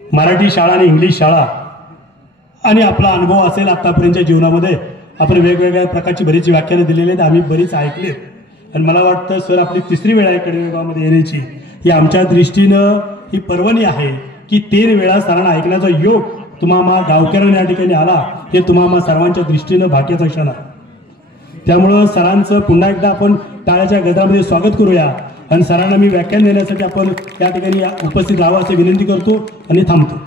मराठी शाळा आणि इंग्लिश शाळा आणि आपला अनुभव असेल आतापर्यंतच्या जीवनामध्ये आपण वेगवेगळ्या प्रकारची बरीच व्याख्यानं दिलेली आहेत, आम्ही बरीच ऐकले. आणि मला वाटतं सर आपली तिसरी वेळ आहे कडवेगावमध्ये येण्याची. ही आमच्या दृष्टीनं ही पर्वणी आहे की 3 वेळा सरांना ऐकण्याचा योग तुम्हा गावकऱ्यांना या ठिकाणी आला, हे तुम्हा सर्वांच्या दृष्टीनं भाग्याचा क्षण आहे. त्यामुळं सरांचं पुन्हा एकदा आपण टाळ्याच्या गजरामध्ये स्वागत करूया आणि सरांना मी व्याख्यान देण्यासाठी आपण या ठिकाणी उपस्थित राहावं अशी विनंती करतो आणि थांबतो.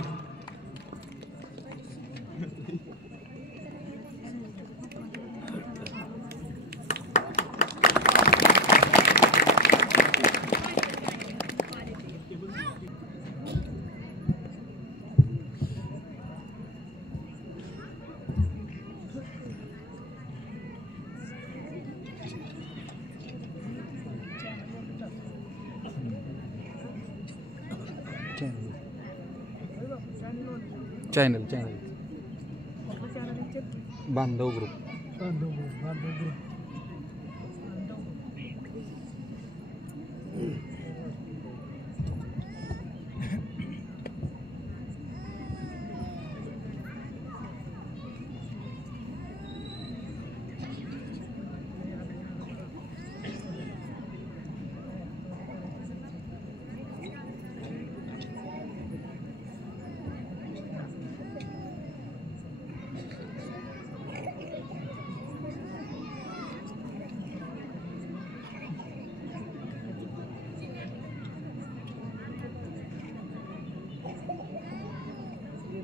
चॅनल बांधव ग्रुप.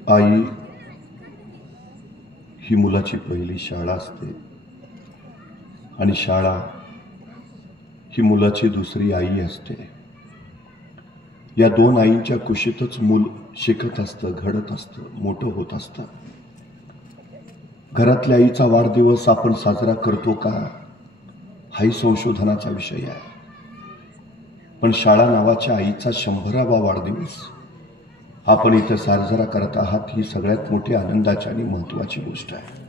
आई ही मुलाची पहिली शाळा असते आणि शाळा ही मुलाची दुसरी आई असते. या 2 आईंच्या कुशीतच मूल शिकत असतं, घडत असतं, मोठं होत असतं. घरातल्या आईचा वाढदिवस आपण साजरा करतो का, हाही संशोधनाचा विषय आहे. पण शाळा नावाच्या आईचा 100वा वाढदिवस आपण इथं साजरा करत आहात, ही सगळ्यात मोठी आनंदाची आणि महत्वाची गोष्ट आहे.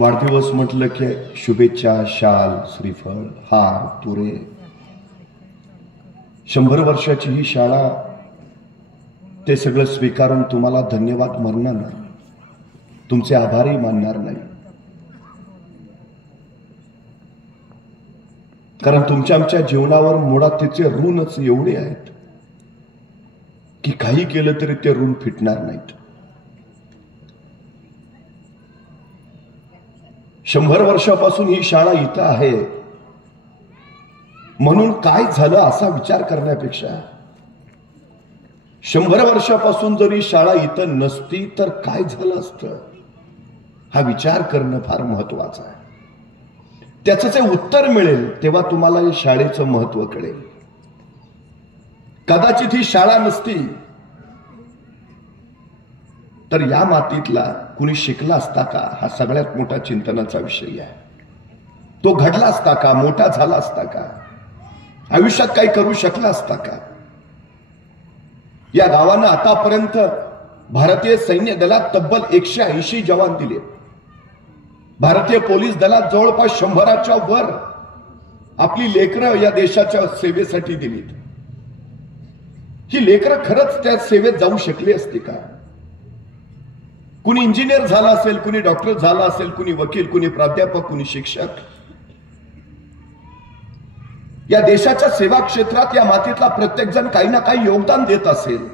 वाढदिवस म्हटलं की शुभेच्छा, शाल, श्रीफळ, हार, तुरे. 100 वर्षाची ही शाळा, ते सगळं स्वीकारून तुम्हाला धन्यवाद म्हणणार नाही, तुमचे आभारही मानणार नाही. कारण तुमच्या आमच्या जीवनावर मुळात तिचे ऋणच एवढे आहेत की काही केलं तरी ते ऋण फिटणार नाहीत. 100 वर्षापासून ही शाळा इथं आहे म्हणून काय झालं असा विचार करण्यापेक्षा 100 वर्षापासून जरी शाळा इथं नसती तर काय झालं असतं, हा विचार करणं फार महत्वाचं आहे. त्याचं जे उत्तर मिळेल तेव्हा तुम्हाला या शाळेचं महत्व कळेल. कदाचित ही शाळा नसती तर या मातीतला कुणी शिकला असता का, हा सगळ्यात मोठा चिंतनाचा विषय आहे. तो घडला असता का, मोठा झाला असता का, आयुष्यात काही करू शकला असता का. या गावानं आतापर्यंत भारतीय सैन्य दलात तब्बल 180 जवान दिले. भारतीय पोलीस दलात जवळपास 100च्या वर आपली लेकरं या देशाच्या सेवेसाठी दिलीत. ही लेकरं खरंच त्या सेवेत जाऊ शकली असती का. कुणी इंजिनियर झाला असेल, कुणी डॉक्टर झाला असेल, कुणी वकील, कुणी प्राध्यापक, कुणी शिक्षक. या देशाच्या सेवा क्षेत्रात या मातीतला प्रत्येक जण काही ना काही योगदान देत असेल.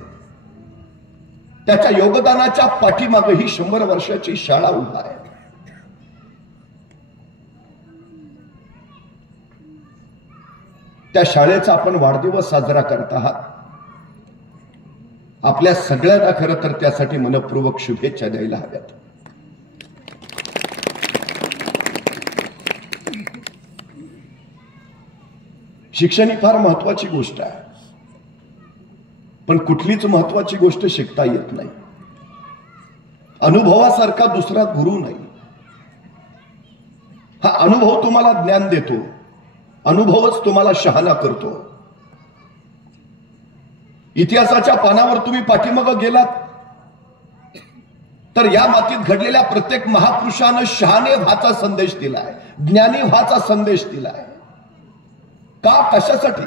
त्याच्या योगदानाच्या पाठीमागे ही 100 वर्षाची शाळा उभा आहे. त्या शाळेचा आपण वाढदिवस साजरा करत आहात. आपल्या सगळ्यांना खरं तर त्यासाठी मनपूर्वक शुभेच्छा द्यायला हव्यात. शिक्षण ही फार महत्वाची गोष्ट आहे, पण कुठलीच महत्वाची गोष्ट शिकता येत नाही. अनुभवासारखा दुसरा गुरु नाही. हा अनुभव तुम्हाला ज्ञान देतो, अनुभवच तुम्हाला शहाणा करतो. इतिहासाच्या पानावर तुम्ही पाठीमागं गेलात तर या मातीत घडलेल्या प्रत्येक महापुरुषानं शहाणे व्हाचा संदेश दिलाय, ज्ञानी व्हाचा संदेश दिलाय. का, कशासाठी?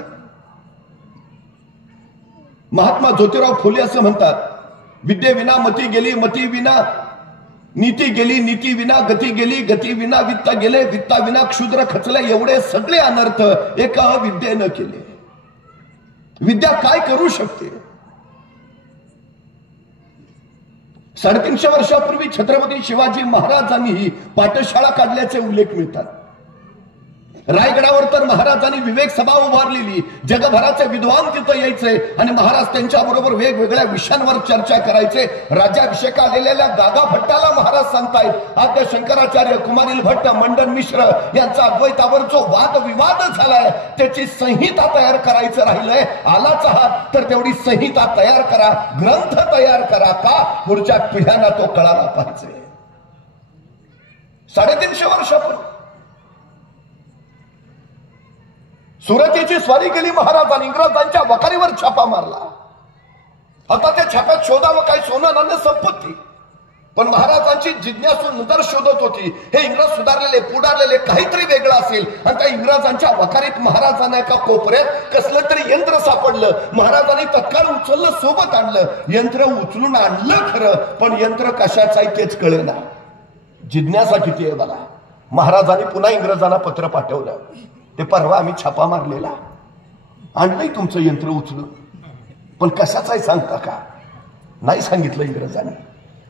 महात्मा ज्योतिराव फुले असं म्हणतात, विद्येविना मती गेली, मती विना नीती गेली, नीती विना गती गेली, गती विना वित्त गेले, वित्ता विना क्षुद्र खचले, एवढे सगळे अनर्थ एका विद्येनं केले. विद्या काय करू शकते? 350 वर्षापूर्वी छत्रपती शिवाजी महाराजांनी पाठशाळा काढल्याचे उल्लेख मिळतात. रायगडावर तर महाराजांनी विवेक सभा उभारलेली, जगभराचे विद्वान तिथं यायचे आणि महाराज त्यांच्या बरोबर वेगवेगळ्या विषयांवर चर्चा करायचे. राज्याभिषेका आलेल्या गागा भट्टाला महाराज सांगतायत, आद्य शंकराचार्य, कुमारिल भट्ट, मंडन मिश्र यांचा अद्वैतावर जो वादविवाद झालाय त्याची संहिता तयार करायचं राहिलंय. आलाच आहात तर तेवढी संहिता तयार करा, ग्रंथ तयार करा. का? पुढच्या पिढ्यांना तो कळाला पाहिजे. 350 वर्षापूर्वी सुरतीची स्वारी केली महाराजांनी, इंग्रजांच्या वखारीवर छापा मारला. आता त्या छाप्यात शोधावं काय, सोनं नाणं संपत्ती. पण महाराजांची जिज्ञासू नंतर शोधत होती, हे इंग्रज सुधारलेले पुढारलेले काहीतरी वेगळं असेल. आणि त्या इंग्रजांच्या वखारीत महाराजांना एका कोपऱ्यात कसलं तरी यंत्र सापडलं. महाराजांनी तत्काळ उचललं, सोबत आणलं. यंत्र उचलून आणलं खरं, पण यंत्र कशाचं आहे तेच कळेना. जिज्ञासा किती आहे बघा. महाराजांनी पुन्हा इंग्रजांना पत्र पाठवलं, ते परवा आम्ही छापा मारलेला, आणलंय तुमचं यंत्र उचलून, पण कशाचं आहे सांगता का? नाही सांगितलं इंग्रजांनी.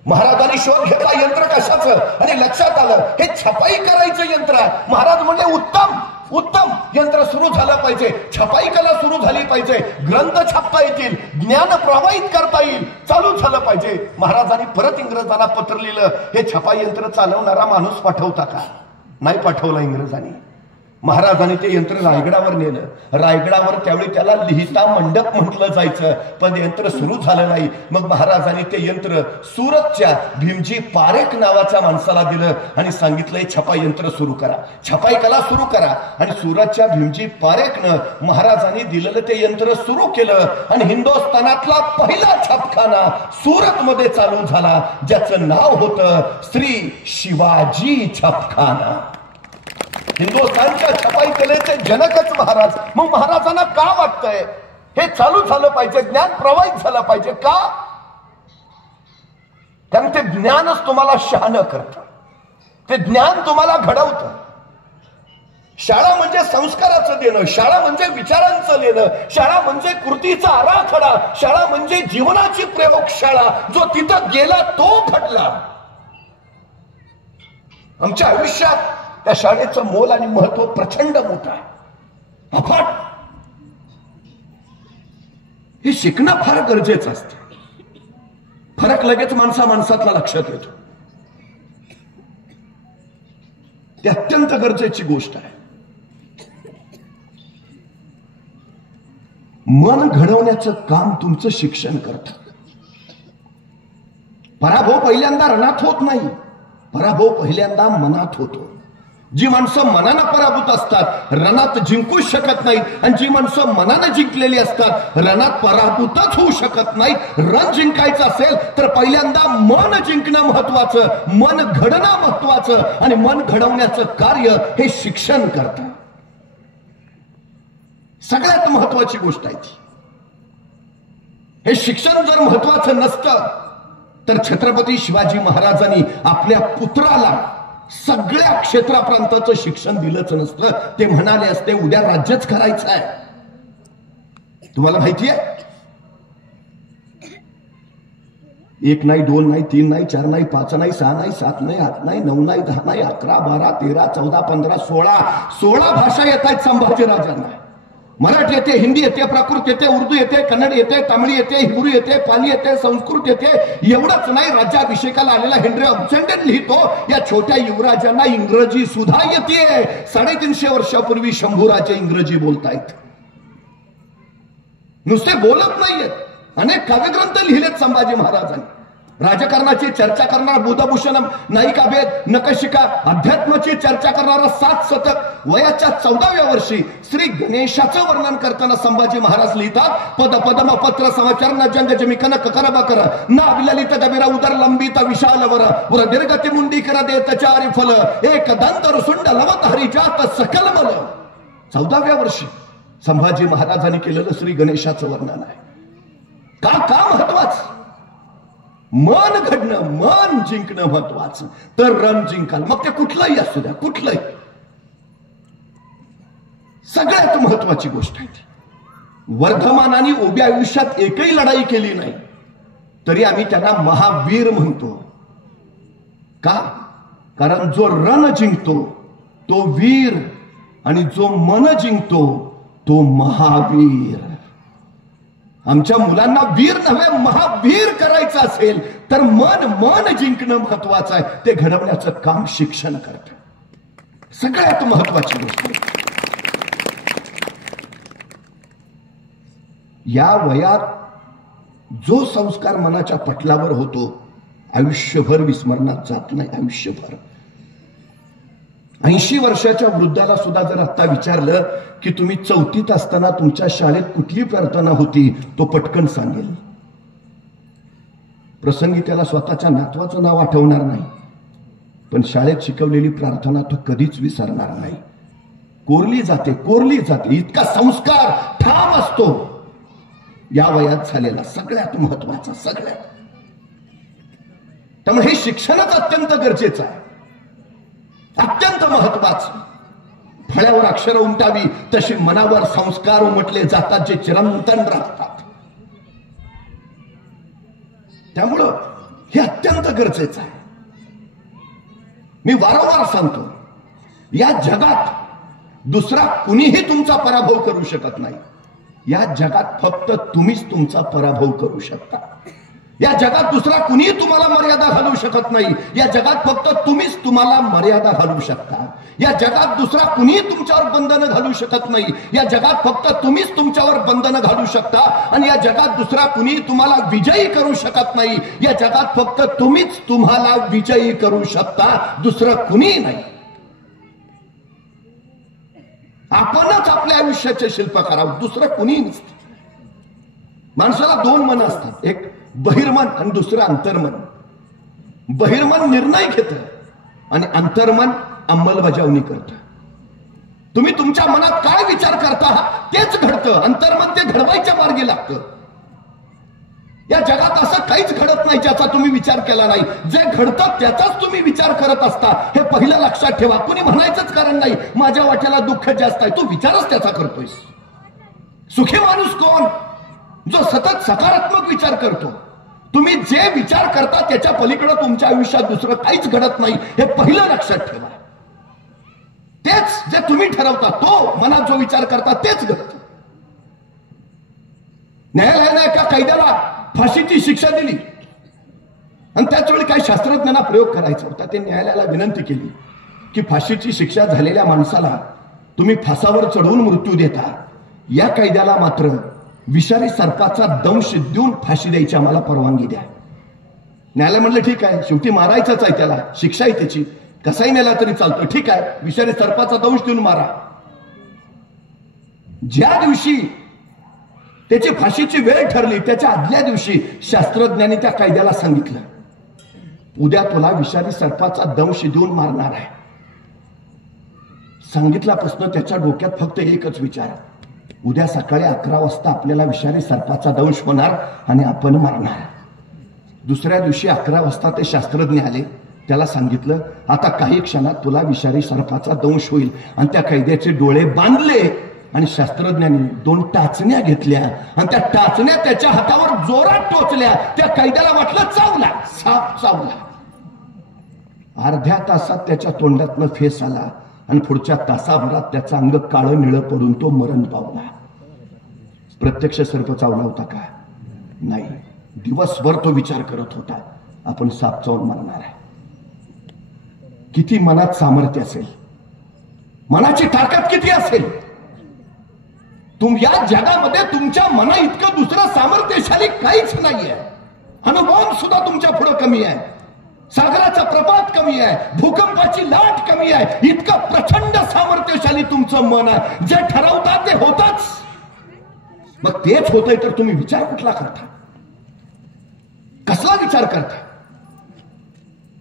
महाराजांनी शोध घेतला यंत्र कशाचं, आणि लक्षात आलं हे छपाई करायचं यंत्र आहे. महाराज म्हणले उत्तम उत्तम, यंत्र सुरू झालं पाहिजे, छपाई कला सुरू झाली पाहिजे, ग्रंथ छापता येतील, ज्ञान प्रवाहित करता येईल, चालू झालं पाहिजे. महाराजांनी परत इंग्रजांना पत्र लिहिलं, हे छपाई यंत्र चालवणारा माणूस पाठवता का? नाही पाठवला इंग्रजांनी. महाराजांनी ते यंत्र रायगडावर नेलं. रायगडावर त्यावेळी त्याला लिहिता मंडप म्हटलं जायचं, पण यंत्र सुरू झालं नाही. मग महाराजांनी ते यंत्र सुरतच्या भीमजी पारेख नावाच्या माणसाला दिलं आणि सांगितलं, छपाई यंत्र सुरू करा, छपाई कला सुरू करा. आणि सुरतच्या भीमजी पारेखनं महाराजांनी दिलेलं ते यंत्र सुरू केलं आणि हिंदुस्थानातला पहिला छापखाना सुरत मध्ये चालू झाला, ज्याचं नाव होतं श्री शिवाजी छापखाना. हिंदुस्थानच्या छपाई कलेचे जनकच महाराज. मग महाराजांना का वाटतंय हे चालू झालं पाहिजे, ज्ञान प्रवाहित झालं पाहिजे? का? कारण ते ज्ञानच तुम्हाला शहाणं करतं, ते ज्ञान तुम्हाला घडवतं. शाळा म्हणजे संस्काराचं देणं, शाळा म्हणजे विचारांचं देणं, शाळा म्हणजे कृतीचा आराखडा, शाळा म्हणजे जीवनाची प्रयोगशाळा. जो तिथं गेला तो घडला. आमच्या आयुष्यात त्या शाळेचं मोल आणि महत्व प्रचंड मोठं आहे, अफाट. हे शिकणं फार गरजेचं असतं. फरक लगेच माणसातला लक्षात येतो. ती अत्यंत गरजेची गोष्ट आहे. मन घडवण्याचं काम तुमचं शिक्षण करतं. पराभव पहिल्यांदा रणात होत नाही, पराभव पहिल्यांदा मनात होतो. जी माणसं मनानं पराभूत असतात रणात जिंकूच शकत नाहीत, आणि जी माणसं मनानं जिंकलेली असतात रणात पराभूतच होऊ शकत नाहीत. रण जिंकायचं असेल तर पहिल्यांदा मन जिंकणं महत्वाचं, मन घडणं महत्वाचं, आणि मन घडवण्याचं कार्य हे शिक्षण करतं. सगळ्यात महत्वाची गोष्ट आहे ती. हे शिक्षण जर महत्वाचं नसतं तर छत्रपती शिवाजी महाराजांनी आपल्या पुत्राला सगळ्या क्षेत्राप्रांताचं शिक्षण दिलंच नसतं. ते म्हणाले असते उद्या राज्यच करायचं आहे. तुम्हाला माहिती आहे, 1 नाही, 2 नाही, 3 नाही, 4 नाही, 5 नाही, 6 नाही, 7 नाही, 8 नाही, 9 नाही, 10 नाही, 11, 12, 13, 14, 15, 16 भाषा येत आहेत संभाजी राजांना. मराठी येते, हिंदी येते, प्राकृत येते, उर्दू येते, कन्नड येते, तामिळ येते, हिब्रू येते, पाली येते, संस्कृत येते. एवढंच नाही, राज्याभिषेकाला आलेला हेनरी ऑब्जेंडन लिहितो या छोट्या युवराजांना इंग्रजी सुद्धा येते. 350 वर्षापूर्वी शंभूराजे इंग्रजी बोलतायत. नुसते बोलत नाहीयेत, अनेक काव्यग्रंथ लिहिलेत संभाजी महाराजांनी. राजकारणाची चर्चा करणारा बुधभूषणम, नायिकाभेद, नकशिका, अध्यात्माची चर्चा करणारा 7 शतक, वयाच्या 14व्या वर्षी श्री गणेशाचं वर्णन करताना संभाजी महाराज लिहितात, पद पदम पत्र समाचार न जंग जमिकन ककर बकर ना विललित गबिरा उदर लंबित विशाल वर उर दीर्घति मुंडी कर दे तचारी फल एक दंत रुसुंड लवत हरिजात सकल मल. 14व्या वर्षी संभाजी महाराजांनी केलेलं श्री गणेशाचं वर्णन आहे. का महत्वाचं? मन घडणं, मन जिंकणं महत्वाचं, तर रण जिंकाल. मग ते कुठलंही असू द्या, कुठलंही. सगळ्यात महत्वाची गोष्ट आहे ती. वर्धमानाने उभ्या आयुष्यात एकही लढाई केली नाही तरी आम्ही त्यांना महावीर म्हणतो. का? कारण जो रण जिंकतो तो वीर आणि जो मन जिंकतो तो महावीर. आमच्या मुलांना वीर नव्हे महावीर करायचं असेल तर मन जिंकणं महत्वाचं आहे. ते घडवण्याचं काम शिक्षण करतं. सगळ्यात महत्वाची गोष्ट. या वयात जो संस्कार मनाच्या पटलावर होतो आयुष्यभर विस्मरणात जात नाही. आयुष्यभर. 80 वर्षाच्या वृद्धाला सुद्धा जर आता विचारलं की तुम्ही 4थीत असताना तुमच्या शाळेत कुठली प्रार्थना होती, तो पटकन सांगेल. प्रसंगी त्याला स्वतःच्या नातवाचं नाव आठवणार नाही, पण शाळेत शिकवलेली प्रार्थना तो कधीच विसरणार नाही. कोरली जाते. इतका संस्कार ठाम असतो या वयात झालेला. सगळ्यात महत्वाचा. सगळ्यात. त्यामुळे हे शिक्षणच अत्यंत गरजेचं आहे. अत्यंत महत्वाचं. फळ्यावर अक्षर उमटावी तशी मनावर संस्कार उमटले जातात जे चिरंतन राहतात. त्यामुळं हे अत्यंत गरजेचं आहे. मी वारंवार सांगतो, या जगात दुसरा कुणीही तुमचा पराभव करू शकत नाही. या जगात फक्त तुम्हीच तुमचा पराभव करू शकता. या जगात दुसरा कुणीही तुम्हाला मर्यादा घालू शकत नाही. या जगात फक्त तुम्हीच तुम्हाला मर्यादा घालू शकता. या जगात दुसरा कुणीही तुमच्यावर बंधनं घालू शकत नाही. या जगात फक्त तुम्हीच तुमच्यावर बंधनं घालू शकता. आणि या जगात दुसरा कुणीही तुम्हाला विजयी करू शकत नाही. या जगात फक्त तुम्हीच तुम्हाला विजयी करू शकता, दुसरं कुणीही नाही. आपणच आपल्या आयुष्याचे शिल्पकार आहोत, दुसरं कुणीही नसतं. माणसाला 2 मन असतात, एक बहिर्मन आणि दुसरं अंतर्मन. बहिर्मन निर्णय घेतं आणि अंतर्मन अंमलबजावणी करतं. तुम्ही तुमच्या मनात काय विचार करता तेच घडतं. अंतर्मन ते घडवायच्या मार्गी लागतं. या जगात असं काहीच घडत नाही ज्याचा तुम्ही विचार केला नाही. जे घडतं त्याचाच तुम्ही विचार करत असता, हे पहिलं लक्षात ठेवा. कुणी म्हणायचंच कारण नाही माझ्या वाट्याला दुःख जास्त आहे, तू विचारच त्याचा करतोयस. सुखी माणूस कोण? जो सतत सकारात्मक विचार करतो. तुम्ही जे विचार करता त्याच्या पलीकडे तुमच्या आयुष्यात दुसरं काहीच घडत नाही, हे पहिलं लक्षात ठेवा. तेच जे तुम्ही ठरवता, तो मनात जो विचार करता तेच घडतं. न्यायालयाने एका कैद्याला फाशीची शिक्षा दिली आणि त्याच वेळी काही शास्त्रज्ञांना प्रयोग करायचा होता. ते न्यायालयाला विनंती केली की फाशीची शिक्षा झालेल्या माणसाला तुम्ही फासावर चढवून मृत्यू देता, या कैद्याला मात्र विषारी सर्पाचा दंश देऊन फाशी द्यायची आम्हाला परवानगी द्या. न्यायालय म्हणलं ठीक आहे, शेवटी मारायचंच आहे त्याला, शिक्षा आहे त्याची, कसाही मेला तरी चालतो, ठीक आहे, विषारी सर्पाचा दंश देऊन मारा. ज्या दिवशी त्याची फाशीची वेळ ठरली त्याच्या आदल्या दिवशी शास्त्रज्ञांनी त्या कैद्याला सांगितलं, उद्या तुला विषारी सर्पाचा दंश देऊन मारणार आहे. सांगितल्यापासून त्याच्या डोक्यात फक्त एकच विचार, उद्या सकाळी 11 वाजता आपल्याला विषारी सर्पाचा दंश होणार आणि आपण मारणार. दुसऱ्या दिवशी 11 वाजता ते शास्त्रज्ञ आले, त्याला सांगितलं आता काही क्षणात तुला विषारी सर्पाचा दंश होईल. आणि त्या कैद्याचे डोळे बांधले आणि शास्त्रज्ञांनी 2 टाचण्या घेतल्या आणि त्या टाचण्या त्याच्या हातावर जोरात टोचल्या. त्या कैद्याला वाटलं चावला, साप चावला. अर्ध्या तासात त्याच्या तोंडातनं फेस आला आणि पुढच्या तासाभरात त्याचं अंग काळं निळं पडून तो मरण पावला. प्रत्यक्ष सर्प चावला होता का? नाही. दिवसभर तो विचार करत होता आपण साप चावून मरणार आहे. किती मनात सामर्थ्य असेल, मनाची ताकद किती असेल. या जगामध्ये तुमच्या मना इतकं दुसरं सामर्थ्यशाली काहीच नाहीये. अनुभव सुद्धा तुमच्या पुढे कमी आहे, सागराचा प्रपात कमी आहे, भूकंपाची लाट कमी आहे. इतकं प्रचंड सामर्थ्यशाली तुमचं मन आहे. जे ठरवतात ते होतच. मग तेच होतंय तर तुम्ही विचार कुठला करता? कसला विचार करता?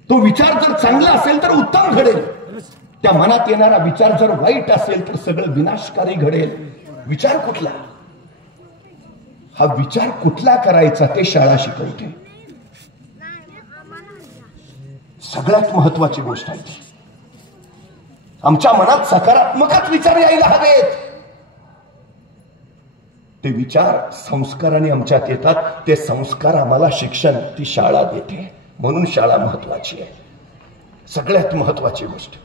तो विचार जर चांगला असेल तर उत्तम घडेल. त्या मनात येणारा विचार जर वाईट असेल तर सगळं विनाशकारी घडेल. विचार कुठला? हा विचार कुठला करायचा ते शाळा शिकवते. सगळ्यात महत्वाची गोष्ट आहे ती. आमच्या मनात सकारात्मकच विचार यायला हवेत. ते विचार संस्काराने आमच्यात येतात. ते संस्कार आम्हाला शिक्षण ती शाळा देते. म्हणून शाळा महत्वाची आहे. सगळ्यात महत्वाची गोष्ट.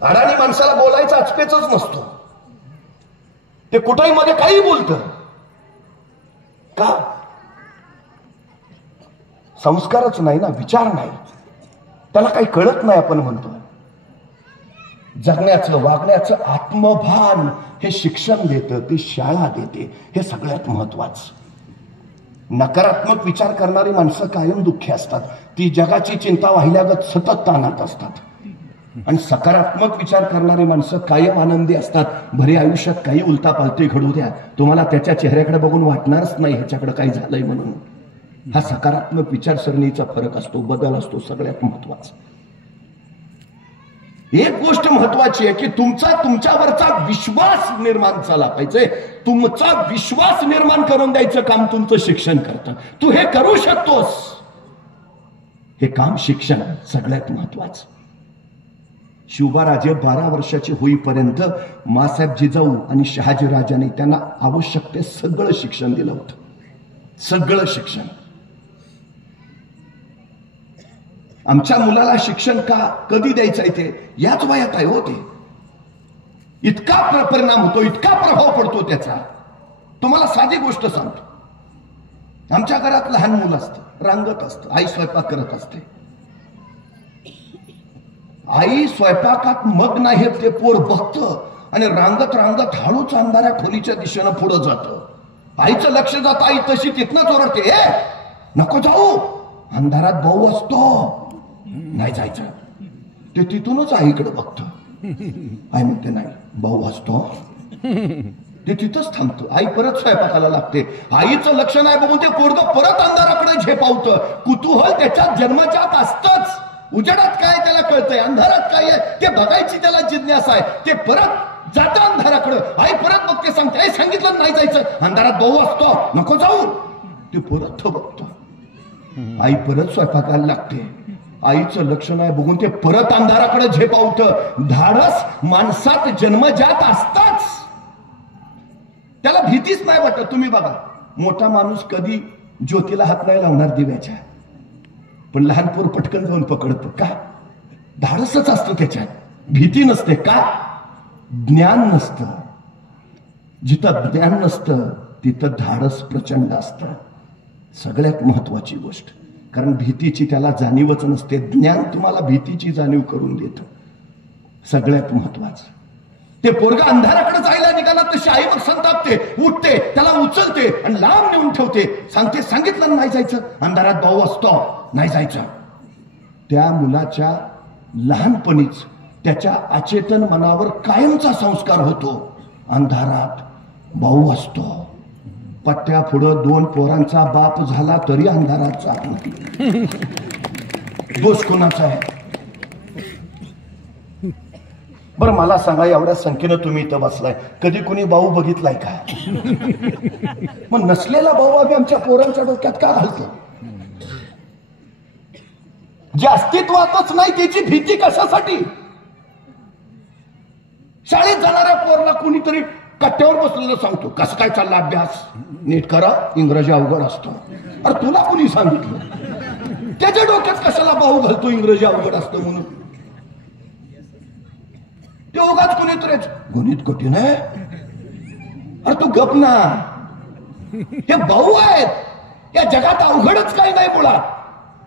अडाणी माणसाला बोलायचा अचपेचच नसतो. ते कुठेही मध्ये काही बोलतं का? संस्कारच नाही ना, विचार नाही, त्याला काही कळत नाही. आपण म्हणतो जगण्याचं वागण्याचं आत्मभान हे शिक्षण देतं, ती शाळा देते. हे सगळ्यात महत्वाचं. नकारात्मक विचार करणारी माणसं कायम दुःखी असतात. ती जगाची चिंता वाहिल्यागत सतत ताणात असतात. आणि सकारात्मक विचार करणारी माणसं कायम आनंदी असतात. भरे आयुष्यात काही उलटापालटी घडू द्या, तुम्हाला त्याच्या चेहऱ्याकडे बघून वाटणारच नाही ह्याच्याकडे काही झालंय म्हणून. हा सकारात्मक विचारसरणीचा फरक असतो, बदल असतो. सगळ्यात महत्वाचा एक गोष्ट महत्वाची आहे की तुमच्यावरचा विश्वास निर्माण झाला पाहिजे. तुमचा विश्वास निर्माण करून द्यायचं काम तुमचं शिक्षण करतं. तू हे करू शकतोस, हे काम शिक्षण सगळ्यात महत्वाचं. शिवबाराजे 12 वर्षाचे होईपर्यंत मासाहेब जिजाऊ आणि शहाजीराजांनी त्यांना आवश्यक ते सगळं शिक्षण दिलं होतं. सगळं शिक्षण. आमच्या मुलाला शिक्षण का कधी द्यायचं आहे ते याच वयात आहे होते. इतका परिणाम होतो, इतका प्रभाव पडतो त्याचा. तुम्हाला साधी गोष्ट सांगतो. आमच्या घरात लहान मुलं असतं, रांगत असतं, आई स्वयंपाक करत असते. आई स्वयंपाकात मग्न आहे ते पोर बघतं आणि रांगत रांगत हळूच अंधाऱ्या खोलीच्या दिशेनं पुढे जातं. आईचं लक्ष जातं. आई तशी तिथनच ओरडते, ए नको जाऊ, अंधारात भाऊ असतो, नाही जायचं. ते तिथूनच आईकडे बघतं. आई म्हणते नाही, भाऊ असतो. ते तिथंच थांबतो. आई परत स्वयंपाकाला लागते. आईचं लक्ष नाही बघून ते पोरगं परत अंधाराकडे झेपावतं. कुतूहल त्याच्यात जन्माच्यात असतंच. उजेडात काय त्याला कळतंय, अंधारात काय आहे ते बघायची त्याला जिज्ञासा आहे. ते परत जातं अंधाराकडे. आई परत बघते, सांगते आई सांगितलं नाही जायचं, अंधारात भाऊ असतो, नको जाऊ. ते परत बघतो. आई परत स्वयंपाकाला लागते. आईचं लक्ष नाही बघून ते परत अंधाराकडे झेपावतं. धाडस माणसात जन्मजात असताच. त्याला भीतीच नाही वाटत. तुम्ही बघा, मोठा माणूस कधी ज्योतीला हात नाही लावणार दिव्याच्या, पण लहान पोर पटकन जाऊन पकडतं. का? धाडसच असतं त्याच्यात, भीती नसते. का? ज्ञान नसतं. जिथं ज्ञान नसतं तिथं धाडस प्रचंड असतं. सगळ्यात महत्वाची गोष्ट. कारण भीतीची त्याला जाणीवच नसते. ज्ञान तुम्हाला भीतीची जाणीव करून देतं. सगळ्यात महत्वाचं. ते पोरगा अंधाराकडे जायला निघाला तशी आई मग संतापते, उठते, त्याला उचलते आणि लांब नेऊन ठेवते. सांगते सांगितलं नाही जायचं, अंधारात भाऊ असतो, नाही जायचं. त्या मुलाच्या लहानपणीच त्याच्या अचेतन मनावर कायमचा संस्कार होतो. अंधारात भाऊ असतो. पट्ट्या पुढं 2 पोरांचा बाप झाला तरी अंधाराचा. दोष कोणाचा आहे? बरं मला सांगा, एवढ्या संख्येनं तुम्ही इथं बसलाय, कधी कुणी भाऊ बघितलाय का? मग नसलेला भाऊ आम्ही आमच्या पोरांच्या डोक्यात का घालतो? जे अस्तित्वातच नाही त्याची भीती कशासाठी? शाळेत जाणाऱ्या पोराला कुणीतरी कट्ट्यावर बसलेलं सांगतो, कसं काय चालला अभ्यास, नीट करा, इंग्रजी अवघड असतो. अरे तुला कुणी सांगितलं? त्याच्या डोक्यात कशाला भाऊ घालतो इंग्रजी अवघड असतं म्हणून? ते उगाच कुणीतरीच गणित कठीण आहे. अरे तू गप ना. हे भाऊ आहेत. या जगात अवघडच काही नाही मुळात.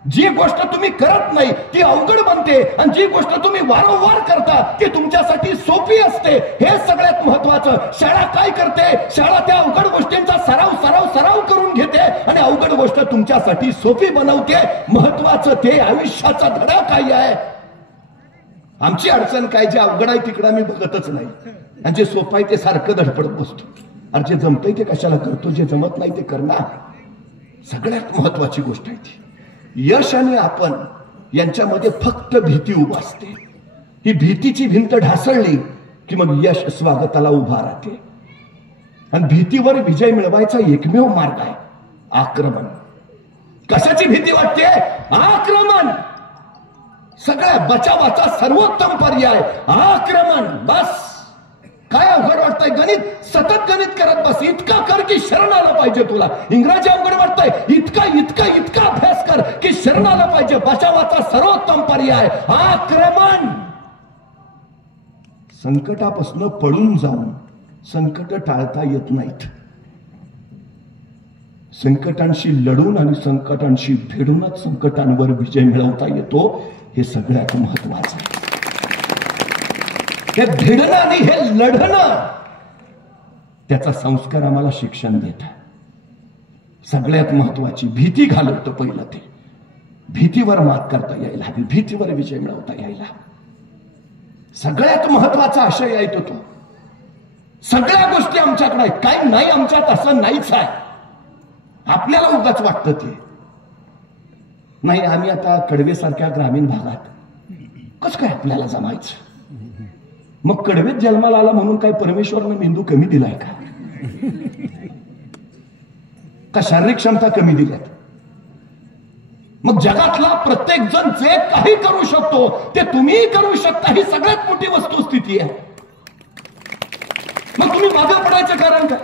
जी गोष्ट तुम्ही करत नाही ती अवघड बनते आणि जी गोष्ट तुम्ही वारंवार करता ती तुमच्यासाठी सोपी असते. हे सगळ्यात महत्वाचं. शाळा काय करते? शाळा त्या अवघड गोष्टींचा सराव करून घेते आणि अवघड गोष्ट तुमच्यासाठी सोपी बनवते. महत्वाचं ते आयुष्याचा धडा काय आहे. आमची अडचण काय, जे अवघड आहे तिकडे आम्ही बघतच नाही आणि जे सोपं आहे ते सारखं धडपडत बसतो. आणि जे जमतंय ते कशाला करतो, जे जमत नाही ते करणार. सगळ्यात महत्वाची गोष्ट आहे ती. यश आणि आपण यांच्यामध्ये फक्त भीती उभा असते. ही भीतीची भिंत ढासळली की मग यश स्वागताला उभा राहते. आणि भीतीवर विजय मिळवायचा एकमेव मार्ग आहे आक्रमण. कशाची भीती वाटते? आक्रमण. सगळ्या बचावाचा सर्वोत्तम पर्याय आक्रमण. बस. काय अवघड वाटतंय? गणित, सतत गणित करत बस. इतका कर की शरण आलं पाहिजे तुला. इंग्रजी अवघड वाटतंय? इतका इतका इतका अभ्यास कर की शरण आलं पाहिजे. बचावाचा सर्वोत्तम पर्याय आक्रमण. संकटापासून पळून जाऊन संकट टाळता येत नाहीत. संकटांशी लढून आणि संकटांशी भिडूनच संकटांवर विजय मिळवता येतो. हे सगळ्यात महत्वाचं आहे. हे भिडणं आणि हे लढणं, त्याचा संस्कार आम्हाला शिक्षण देत. सगळ्यात महत्वाची भीती घालवतं पहिलं ते. भीतीवर मात करता यायला हवी, भीतीवर विजय मिळवता यायला. सगळ्यात महत्वाचा आशय आहे तो. सगळ्या गोष्टी आमच्याकडे आहेत, काही नाही आमच्यात असं नाहीच आहे. आपल्याला उगाच वाटतं ते नाही. आम्ही आता कडवे सारख्या ग्रामीण भागात कसं काय आपल्याला जमायचं? मग कडवेत जन्माला आला म्हणून काय परमेश्वरनं मेंदू कमी दिलाय का? का शारीरिक क्षमता कमी दिल्यात? मग जगातला प्रत्येक जण जे काही करू शकतो ते तुम्ही करू शकता. ही सगळ्यात मोठी वस्तुस्थिती आहे. मग तुम्ही मागे पडायचं कारण काय?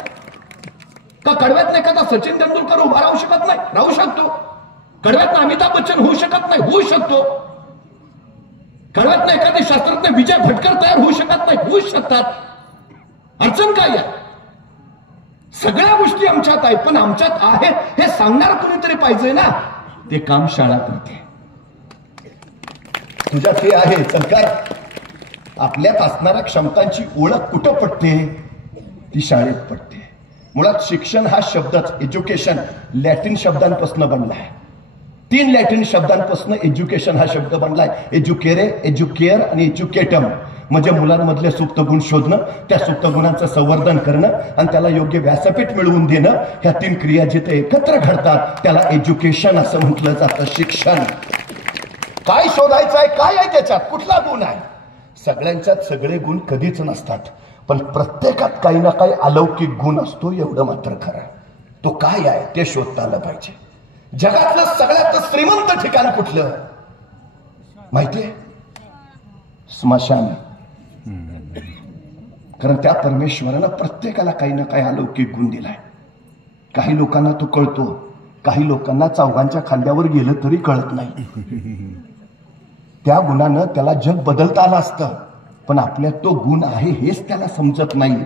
का कडव्यात एखादा सचिन तेंडुलकर उभा राहू शकत नाही? राहू शकतो. कडव्यात अमिताभ बच्चन होऊ शकत नाही? होऊ शकतो. कडव्यात एखादे शास्त्रज्ञ विजय भटकर तयार होऊ शकत नाही? होऊ शकतात. अडचण काय आहे? सगळ्या गोष्टी आमच्यात आहेत, पण आमच्यात आहेत हे सांगणार कोणीतरी पाहिजे ना. ते काम शाळा करते. तुझ्यात हे आहे संस्कार. आपल्यात असणाऱ्या क्षमतांची ओळख कुठं पडते? ती शाळेत पडते. मुळात शिक्षण हा शब्दच, एज्युकेशन, लॅटिन शब्दांपासून बनलाय. 3 लॅटिन शब्दांपासून एज्युकेशन हा शब्द बनलाय. एज्युकेरे, एज्युकेअर आणि एज्युकेटम. म्हणजे मुलांमधले सुप्त गुण शोधणं, त्या सुप्त गुणांचं संवर्धन करणं आणि त्याला योग्य व्यासपीठ मिळवून देणं. ह्या 3 क्रिया जिथे एकत्र घडतात त्याला एज्युकेशन असं म्हटलं जातं. शिक्षण. काय शोधायचं आहे? काय आहे त्याच्यात? कुठला गुण आहे? सगळ्यांच्यात सगळे गुण कधीच नसतात, पण प्रत्येकात काही ना काही अलौकिक गुण असतो, एवढं मात्र खरं. तो काय आहे ते शोधता आलं पाहिजे. जगातलं सगळ्यात श्रीमंत ठिकाण कुठलं माहितीये? स्मशान. कारण त्या परमेश्वरानं प्रत्येकाला काही ना काही अलौकिक गुण दिलाय. काही लोकांना तो कळतो, काही लोकांना चौघांच्या खांद्यावर गेलं तरी कळत नाही. त्या गुणानं त्याला जग बदलता आलं असतं, पण आपल्यात तो गुण आहे हेच त्याला समजत नाही.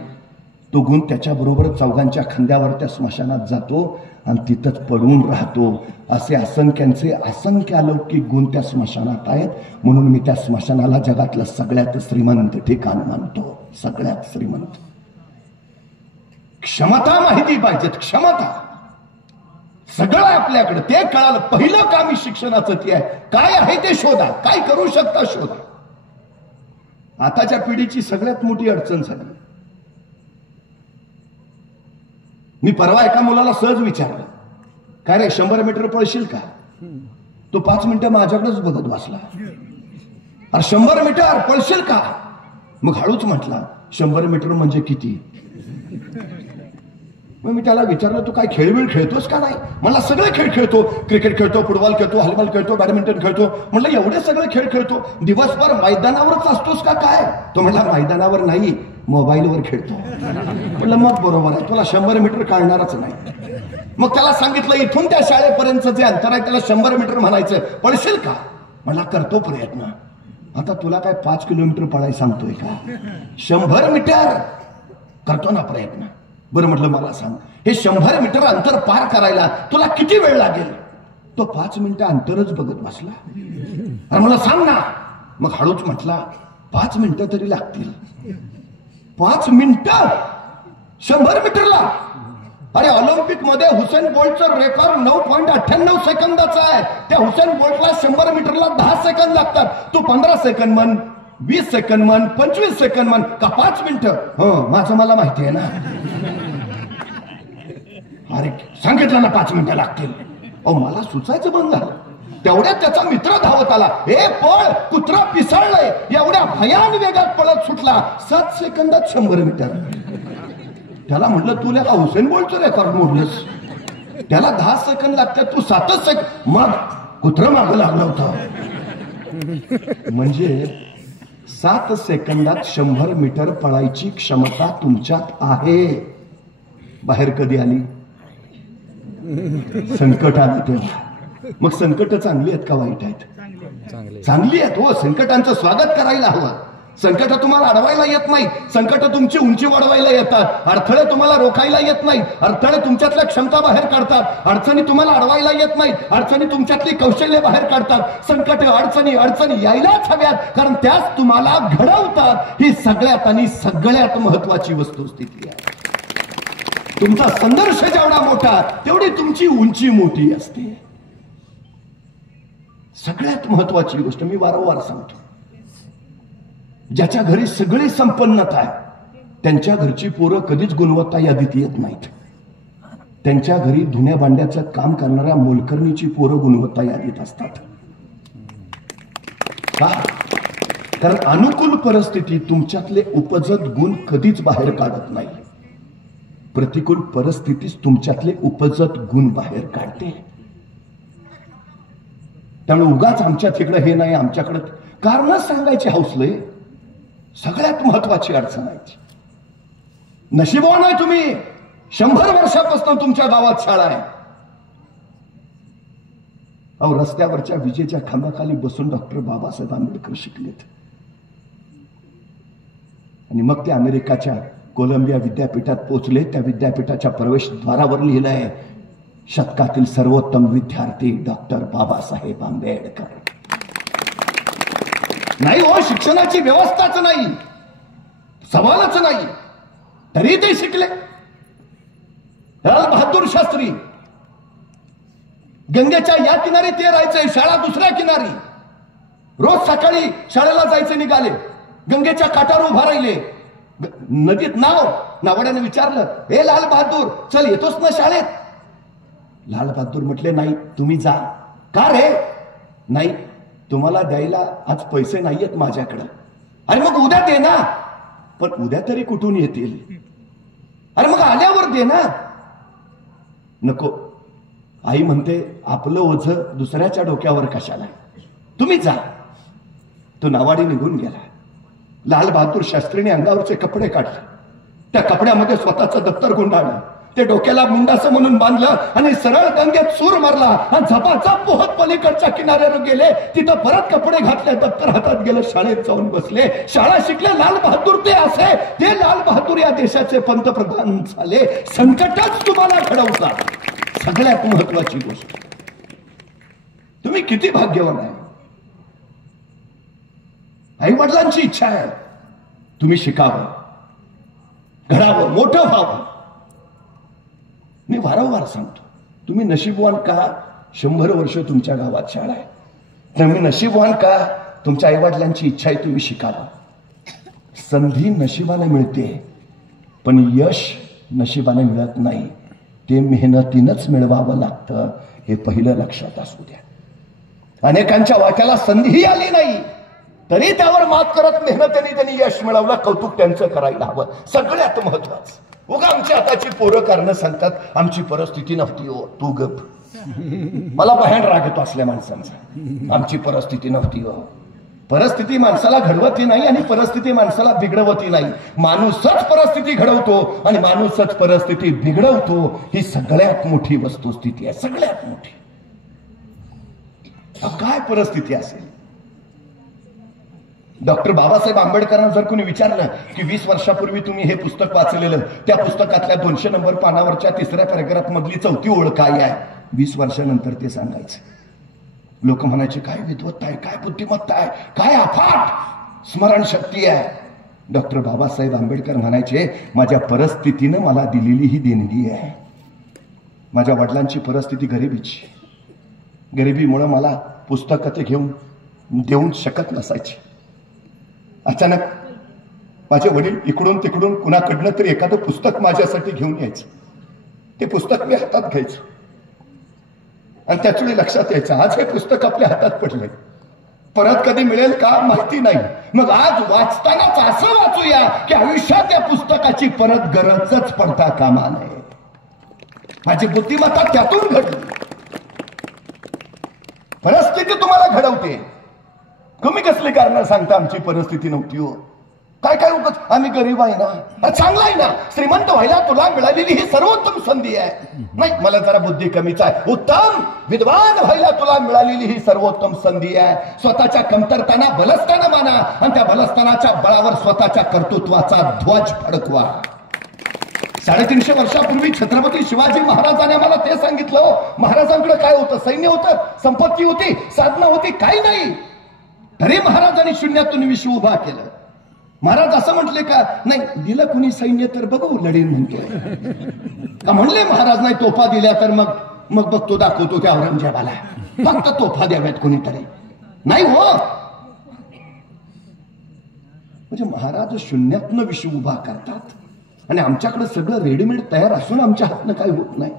तो गुण त्याच्याबरोबर चौघांच्या खांद्यावर त्या स्मशानात जातो आणि तिथंच पडून राहतो. असे असंख्यांचे असंख्य अलौकिक गुण त्या स्मशानात आहेत. म्हणून मी त्या स्मशानाला जगातलं सगळ्यात श्रीमंत ठिकाण मानतो. सगळ्यात श्रीमंत. क्षमता माहिती पाहिजेत. क्षमता सगळं आपल्याकडे. ते कळालं. पहिलं काम शिक्षणाचं ते आहे. काय आहे ते शोधा. काय करू शकता शोधा. आताच्या पिढीची सगळ्यात मोठी अडचण झाली. मी परवा एका मुलाला सहज विचारलं, काय रे 100 मीटर पळशील का? तो 5 मिनिटं माझ्याकडेच बघत बसला. अरे 100 मीटर पळशील का? मग हळूच म्हटला 100 मीटर म्हणजे किती? मग मी त्याला विचारलं, तू काय खेळबिळ खेळतोस का? नाही मला सगळे खेळ खेळतो. क्रिकेट खेळतो, फुटबॉल खेळतो, हॉलीबॉल खेळतो, बॅडमिंटन खेळतो. म्हणलं एवढे सगळे खेळ खेळतो, दिवसभर मैदानावरच असतोस का काय? तो म्हणला मैदानावर नाही, मोबाईलवर खेळतो. म्हणलं मग बरोबर आहे, तुला 100 मीटर काढणारच नाही. मग त्याला सांगितलं इथून त्या शाळेपर्यंत जे अंतर आहे त्याला 100 मीटर म्हणायचं. पळशील का? मला करतो प्रयत्न. आता तुला काय 5 किलोमीटर पळायला सांगतोय का? 100 मीटर करतो ना प्रयत्न. बरं म्हटलं मला सांग, हे 100 मीटर अंतर पार करायला तुला किती वेळ लागेल? तो 5 मिनिटं अंतरच बघत बसला. अरे मला सांग ना. मग हळूच म्हटला 5 मिनिटं तरी लागतील. 5 मिनिटं 100 मीटरला? अरे ऑलिम्पिक मध्ये हुसेन बोल्टचं रेकॉर्ड 9.98 सेकंदाचा आहे. त्या हुसेन बोल्टला 100 मीटरला 10 सेकंद लागतात. तू 15 सेकंद म्हण, 20 सेकंद म्हण, 25 सेकंद म्हण, का 5 मिनिटं? हो माझं मला माहिती आहे ना. अरे सांगितलं ना 5 मिनिटं लागतील. अहो मला सुचायचं बंद झालं. तेवढ्यात त्याचा मित्र धावत आला. ए पळ, कुत्रा पिसळलंय. एवढ्या भयान वेगात पळत सुटला. 7 सेकंदात 100 मीटर. त्याला म्हटलं तू का हुसेन बोलतो रेकॉर्ड मोडलंस. त्याला 10 सेकंद लागतात, तू 7च सेकंद. मग कुत्र मागं लागलं होतं. म्हणजे 7 सेकंदात 100 मीटर पळायची क्षमता तुमच्यात आहे. बाहेर कधी आली? संकट आलं तेव्हा. मग संकट चांगली आहेत का वाईट आहेत? चांगली आहेत हो. संकटांचं स्वागत करायला हवं. संकट तुम्हाला अडवायला येत नाही, संकट तुमची उंची वाढवायला येतात. अडथळे तुम्हाला रोखायला येत नाही, अडथळे तुमच्यातल्या क्षमता बाहेर काढतात. अडचणी तुम्हाला अडवायला येत नाही, अडचणी तुमच्यातली कौशल्य बाहेर काढतात. संकट अडचणी यायलाच हव्यात, कारण त्याच तुम्हाला घडवतात. ही सगळ्यात आणि सगळ्यात महत्वाची वस्तुस्थिती आहे. तुमचा संघर्ष जेवढा मोठा तेवढी तुमची उंची मोठी असते. सगळ्यात महत्वाची गोष्ट मी वारंवार सांगतो, ज्याच्या घरी सगळी संपन्नता आहे त्यांच्या घरची पोरं कधीच गुणवत्ता यादीत येत नाहीत. त्यांच्या घरी धुण्या भांड्याचं काम करणाऱ्या मोलकरणीची पोरं गुणवत्ता यादीत असतात. का? कारण अनुकूल परिस्थिती तुमच्यातले उपजत गुण कधीच बाहेर काढत नाही. प्रतिकूल परिस्थितीच तुमच्यातले उपजत गुण बाहेर काढते. त्यामुळे उगाच आमच्या तिकडे हे नाही, आमच्याकडे कारण सांगायचे हौसले. सगळ्यात महत्वाची अडचण आहे. नशिबवान आहे तुम्ही, 100 वर्षापासून तुमच्या गावात शाळा आहे. अहो, रस्त्यावरच्या विजेच्या खांबाखाली बसून डॉक्टर बाबासाहेब आंबेडकर शिकलेत. आणि मग ते अमेरिकाच्या कोलंबिया विद्यापीठात पोहोचले. त्या विद्यापीठाच्या प्रवेशद्वारावर लिहिलंय, शतकातील सर्वोत्तम विद्यार्थी डॉक्टर बाबासाहेब आंबेडकर. नाही हो, शिक्षणाची व्यवस्थाच नाही, सवालच नाही, तरी ते शिकले. लाल बहादूर शास्त्री गंगेच्या या किनारी ते राहायचे, शाळा दुसऱ्या किनारी. रोज सकाळी शाळेला जायचे निघाले, गंगेच्या काठावर उभा राहिले. नदीत नावाड्याने विचारलं, हे लाल बहादूर चल येतोस ना शाळेत? लाल बहादूर म्हटले, नाही तुम्ही जा. का रे? नाही, तुम्हाला द्यायला आज पैसे नाहीयेत माझ्याकडं. अरे मग उद्या दे ना. पण उद्या तरी कुठून येतील? अरे मग आल्यावर दे ना. नको, आई म्हणते आपलं ओझं दुसऱ्याच्या डोक्यावर कशाला, तुम्ही जा. तो नावाडी निघून गेला. लाल बहादूर शास्त्रीने अंगावरचे कपडे काढले, त्या कपड्यामध्ये स्वतःचं दप्तर गुंडाळलं, ते डोक्याला मुंडासं म्हणून बांधलं आणि सरळ गंगेत सूर मारला आणि झपाझप पोहत पलीकडच्या किनाऱ्यावर गेले. तिथं परत कपडे घातले, दप्तर हातात गेलं, शाळेत जाऊन बसले. शाळा शिकले. लाल बहादूर ते असे, ते लाल बहादूर या देशाचे पंतप्रधान झाले. संकटच तुम्हाला घडवतात. सगळ्यात महत्वाची गोष्ट, तुम्ही किती भाग्यवान आहे. आई वडिलांची इच्छा आहे तुम्ही शिकावं, घडावं, मोठं व्हावं. मी वारंवार सांगतो, तुम्ही नशीबवान का 100 वर्ष तुमच्या गावात शाळा आहे. तुम्ही नशीबवान का तुमच्या आईवडिलांची इच्छा आहे तुम्ही शिकावं. संधी नशिबाने मिळते, पण यश नशिबाने मिळत नाही. ते मेहनतीनंच मिळवावं लागतं, हे पहिलं लक्षात असू द्या. अनेकांच्या वाट्याला संधीही आली नाही, तरी त्यावर मात करत मेहनतीने त्यांनी यश मिळवलं. कौतुक त्यांचं करायला हवं. सगळ्यात महत्वाचं, उगा आमच्या हाताची पोरं कारण सांगतात आमची परिस्थिती नव्हती. हो तू गप. मला बाहेर राग येतो असल्या माणसांचा. आमची परिस्थिती नव्हती. हो, परिस्थिती माणसाला घडवती नाही आणि परिस्थिती माणसाला बिघडवती नाही. माणूसच परिस्थिती घडवतो आणि माणूसच परिस्थिती बिघडवतो. ही सगळ्यात मोठी वस्तुस्थिती आहे, सगळ्यात मोठी. काय परिस्थिती असेल? डॉक्टर बाबासाहेब आंबेडकरांना जर कोणी विचारलं की 20 वर्षापूर्वी तुम्ही हे पुस्तक वाचलेलं, त्या पुस्तकातल्या 200 नंबर पानावरच्या 3ऱ्या पॅराग्राफ मधली 4थी ओळ काय आहे, 20 वर्षानंतर ते सांगायचं. लोक म्हणायचे काय विद्वत्ता आहे, काय बुद्धिमत्ता आहे, काय अफाट स्मरणशक्ती आहे. डॉक्टर बाबासाहेब आंबेडकर म्हणायचे माझ्या परिस्थितीनं मला दिलेली ही देणगी आहे. माझ्या वडिलांची परिस्थिती गरिबीची, गरिबीमुळे मला पुस्तकं ते घेऊन देऊन शकत नसायची. अचानक माझे वडील इकडून तिकडून कुणाकडनं तरी एखादं पुस्तक माझ्यासाठी घेऊन यायचं. ते पुस्तक मी हातात घ्यायचो आणि त्याचवेळी लक्षात यायचं आज हे पुस्तक आपल्या हातात पडलंय, परत कधी मिळेल का माहिती नाही, मग आज वाचतानाच असं वाचूया की आयुष्यात त्या पुस्तकाची परत गरजच पडता कामा नये. माझी बुद्धिमत्ता त्यातून घडली. परिस्थिती तुम्हाला घडवते. तुम्ही कसली कारण सांगता आमची परिस्थिती नव्हती हो? काय काय उगाच आम्ही गरीब आहे ना, चांगला आहे ना, श्रीमंत व्हायला तुला मिळालेली ही सर्वोत्तम संधी आहे. नाही, मला जरा बुद्धी कमीच आहे. उत्तम विद्वान व्हायला तुला मिळालेली ही सर्वोत्तम संधी आहे. स्वतःच्या कमतरताना बलस्थान माना आणि त्या बलस्थानाच्या बळावर स्वतःच्या कर्तृत्वाचा ध्वज फडकवा. 350 वर्षापूर्वी छत्रपती शिवाजी महाराजांनी मला ते सांगितलं. महाराजांकडे काय होतं? सैन्य होतं, संपत्ती होती, साधना होती, काही नाही. तरी महाराजांनी शून्यातून विश्व उभा केलं. महाराज असं म्हटले का? नाही, दिलं कुणी सैन्य तर बघू लढीन म्हणतोय का? म्हणले महाराज नाही, तोफा दिल्या तर मग बघतो, दाखवतो त्या औरंगजेबाला, फक्त तोफा द्याव्यात कोणीतरी. नाही हो, म्हणजे महाराज शून्यातनं विश्व उभा करतात आणि आमच्याकडे सगळं रेडीमेड तयार असून आमच्या हातनं काही होत नाही.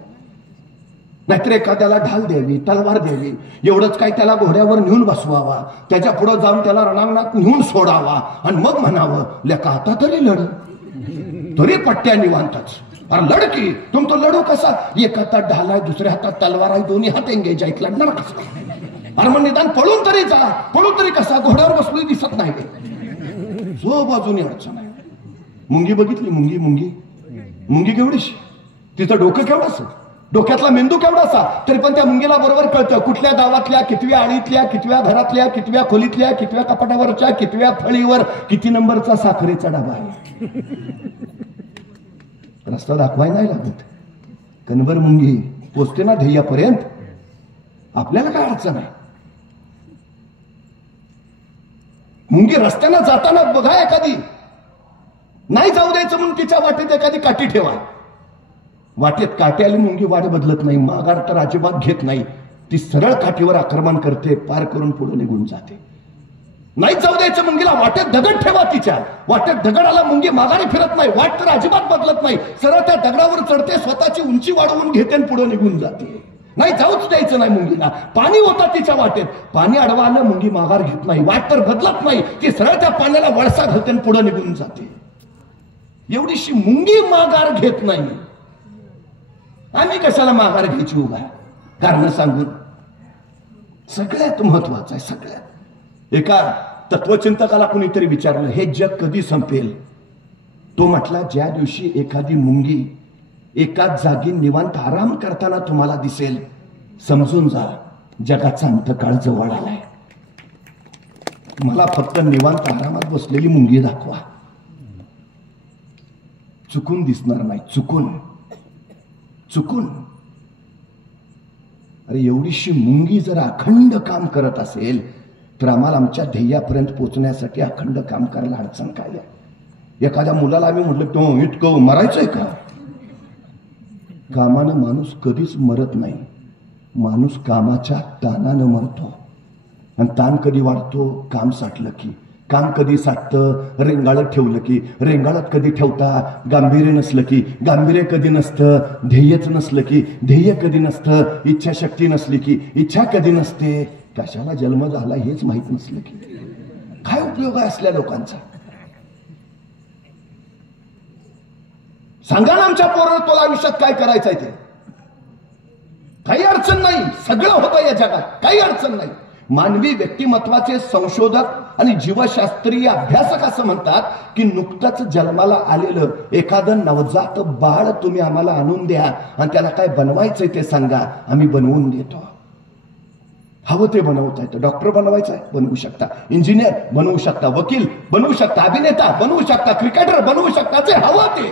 नाहीतर एखाद्याला ढाल द्यावी, तलवार द्यावी, एवढंच काय त्याला घोड्यावर नेऊन बसवावा, त्याच्या पुढे जाऊन त्याला रणांगणात नेऊन सोडावा आणि मग म्हणावं, लेका आता तरी लढ, तरी पट्ट्या निवांतच. अरे लढ की, तुम तो लढू कसा? एक हातात ढाल आहे, दुसऱ्या हातात तलवार आहे, दोन्ही हात एंगेज आहेत, लढणार कसा? अरे मग निदान पळून तरी जा. पळून तरी कसा? घोड्यावर बसलोय दिसत नाही. जो बाजूने अडचण आहे. मुंगी बघितली? मुंगी केवढीशी, तिचं डोकं केवढंच, डोक्यातला मेंदू केवढासा, तरी पण त्या मुंगीला बरोबर कळतं कुठल्या गावातल्या, कितव्या आळीतल्या, कितव्या घरातल्या, कितव्या खोलीतल्या, कितव्या कपाटावरच्या, कितव्या फळीवर किती नंबरचा साखरेचा डबा आहे. रस्ता दाखवाय नाही लागत. कणभर मुंगी पोचते ना ध्येयापर्यंत. आपल्याला काय अडचण आहे? मुंगी रस्त्यानं जाताना बघा, एखादी नाही जाऊ द्यायचं म्हणून तिच्या वाटेत एखादी काठी ठेवा. वाटेत काठी आली, मुंगी वाट बदलत नाही, माघार तर अजिबात घेत नाही. ती सरळ काठीवर आक्रमण करते, पार करून पुढे निघून जाते. नाही जाऊ द्यायचं मुंगीला. वाटेत दगड ठेवा, तिच्या वाटेत दगड आला, मुंगी माघारी फिरत नाही, वाट तर अजिबात बदलत नाही, सरळ त्या दगडावर चढते, स्वतःची उंची वाढवून घेते आणि पुढे निघून जाते. नाही जाऊच द्यायचं नाही मुंगीला. पाणी होता तिच्या वाटेत, पाणी अडवा आलं, मुंगी माघार घेत नाही, वाट तर बदलत नाही, ती सरळ त्या पाण्याला वळसा घालते आणि पुढे निघून जाते. एवढीशी मुंगी माघार घेत नाही. आम्ही कशाला माघार घ्यायची उभा? कारण सांगून. सगळ्यात महत्वाचं आहे, सगळ्यात. एका तत्वचिंतकाला कुणीतरी विचारलं, हे जग कधी संपेल? तो म्हटला, ज्या दिवशी एखादी मुंगी एकाच जागी निवांत आराम करताना तुम्हाला दिसेल, समजून जा जगाचा अंतकाळ जवळ आलाय. मला फक्त निवांत आरामात बसलेली मुंगी दाखवा. चुकून दिसणार नाही, चुकून. अरे एवढीशी मुंगी जर अखंड काम करत असेल तर आम्हाला आमच्या ध्येयापर्यंत पोहोचण्यासाठी अखंड काम करायला अडचण काय आहे? एखाद्या मुलाला आम्ही म्हटलं, तो इतकं मरायचंय का? कामानं माणूस कधीच मरत नाही. माणूस कामाच्या ताणानं मरतो. आणि ताण कधी वाढतो? काम साठलं की. काम कधी साठतं? रेंगाळत ठेवलं की. रेंगाळत कधी ठेवता? गांभीर्य नसलं की. गांभीर्य कधी नसतं? ध्येयच नसलं की. ध्येय कधी नसतं? इच्छाशक्ती नसली की. इच्छा कधी नसते? कशाला जन्म झाला हेच माहित नसलं की. काय उपयोग आहे असल्या लोकांचा? सांगा ना आमच्या पोराला, तुला आयुष्यात काय करायचंय ते. काही अडचण नाही, सगळं होतं या जगात, काही अडचण नाही. मानवी व्यक्तिमत्वाचे संशोधक आणि जीवशास्त्रीय अभ्यासक असं म्हणतात की नुकतंच जन्माला आलेलं एखादं नवजात बाळ तुम्ही आम्हाला आणून द्या आणि त्याला काय बनवायचंय ते सांगा, आम्ही बनवून देतो. हवं ते बनवता येतं. डॉक्टर बनवायचं आहे, बनवू शकता. इंजिनियर बनवू शकता. वकील बनवू शकता. अभिनेता बनवू शकता. क्रिकेटर बनवू शकता. जे हवं ते.